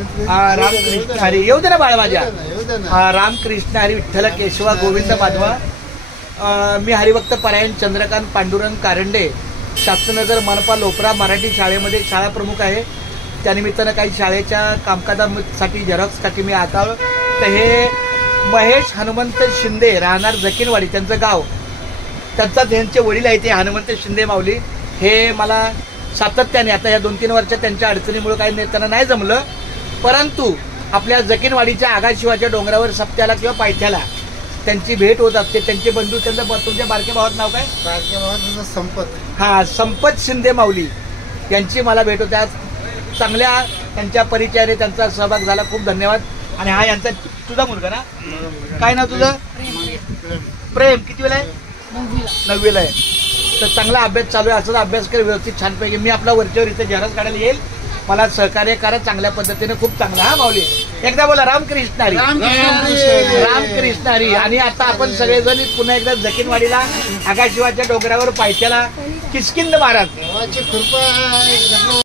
रामकृष्ण हरी येऊ दे ना बाळ माझ्या. रामकृष्ण हरी विठ्ठल केशवा गोविंद माधवा. मी हरिभक्त परायण चंद्रकांत पांडुरंग कारंडे, शास्त्रनगर मनपा लोपरा मराठी शाळेमध्ये शाळा प्रमुख आहे. त्यानिमित्तानं काही शाळेच्या कामकाजासाठी झेरॉक्ससाठी मी आता. तर हे महेश हनुमंत शिंदे राहणार जकीनवाडी, त्यांचं गाव, त्यांचे वडील आहे ते हनुमंत शिंदे माऊली. हे मला सातत्याने आता या 2-3 वर्षात त्यांच्या अडचणीमुळे काही त्यांना नाही जमलं, परंतु आपल्या जकीनवाडीच्या आगाशिवाच्या डोंगरावर सप्त्याला किंवा पायथ्याला त्यांची भेट होत असते. त्यांचे बंधू, तुमच्या बारक्या भावाचं नाव काय? बारक्या भावाचं संपत. संपत शिंदे माऊली यांची मला भेट होत्या. चांगल्या त्यांच्या परिचयाने त्यांचा सहभाग झाला. खूप धन्यवाद. आणि हा यांचा तुझा मुलगा ना, काय नाव तुझं? प्रेम. किती वेळा आहे? 9वीला आहे. तर चांगला अभ्यास चालू आहे. असंच अभ्यास कर व्यवस्थित छानपैकी. मी आपला वरच्यावर इथे झेरॉक्स काढायला येईल. मला सहकार्य करा चांगल्या पद्धतीने. खूप चांगला. हा माऊली एकदा बोला रामकृष्ण हरी. रामकृष्ण हरी. आणि आता आपण सगळेजण पुन्हा एकदा जकीनवाडीला आगाशिवाच्या डोंगरावर पायथ्याला किष्किंध महाराज